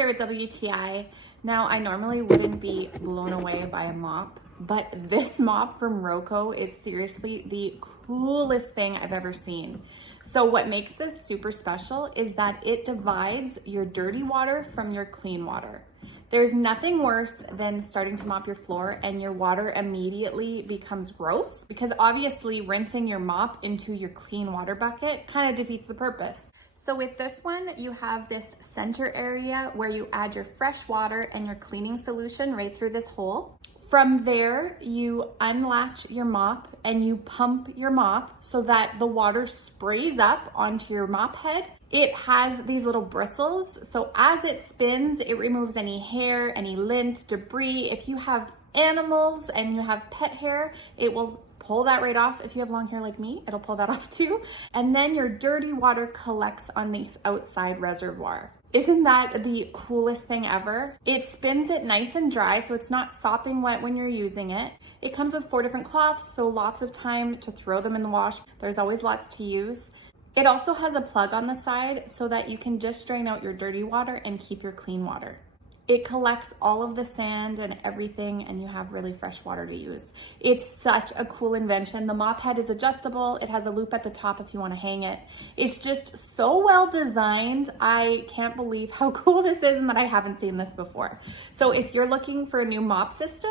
here at WTI. Now, I normally wouldn't be blown away by a mop, but this mop from Roco is seriously the coolest thing I've ever seen. So what makes this super special is that it divides your dirty water from your clean water. There's nothing worse than starting to mop your floor and your water immediately becomes gross, because obviously rinsing your mop into your clean water bucket kind of defeats the purpose. So with this one, you have this center area where you add your fresh water and your cleaning solution right through this hole. From there, you unlatch your mop and you pump your mop so that the water sprays up onto your mop head. It has these little bristles, so as it spins, it removes any hair, any lint, debris. If you have animals and you have pet hair, it will pull that right off. If you have long hair like me, it'll pull that off too. And then your dirty water collects on this outside reservoir. Isn't that the coolest thing ever? It spins it nice and dry, so it's not sopping wet when you're using it. It comes with 4 different cloths, so lots of time to throw them in the wash. There's always lots to use. It also has a plug on the side so that you can just drain out your dirty water and keep your clean water. It collects all of the sand and everything, and you have really fresh water to use. It's such a cool invention. The mop head is adjustable. It has a loop at the top if you want to hang it. It's just so well designed. I can't believe how cool this is and that I haven't seen this before. So if you're looking for a new mop system,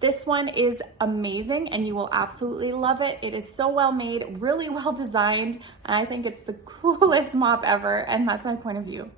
this one is amazing and you will absolutely love it. It is so well made, really well designed, and I think it's the coolest mop ever, and that's my point of view.